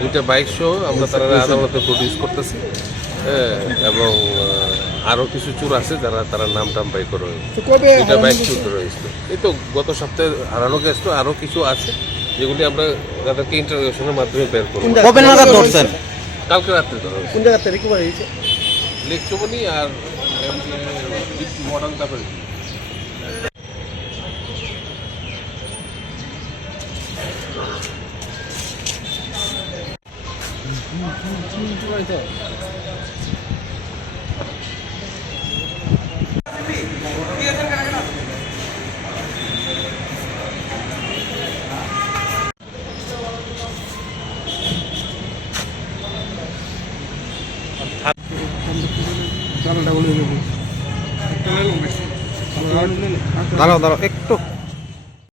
দুইটা বাইক সহ আমরা তারা আদালতে প্রডিউস করতেছি। হ্যাঁ, এবং আরও কিছু চুর আছে যারা তারা নাম টাম বাই করে। দুইটা বাইক চুর করে হয়েছিল এই তো গত সপ্তাহে হারানো গেছে তো আরও কিছু আছে যেগুলি আমরা তাদেরকে ইন্টারভিউশনের মাধ্যমে বের করব। কবে নাগাদ ধরছেন? কালকে রাত্রে ধরা হয়েছে কোন জায়গাতে? রিকভারি হয়েছে? লেকচুমনি আর মডার্ন তারপরে। দাঁড়াও দাঁড়াও একটু।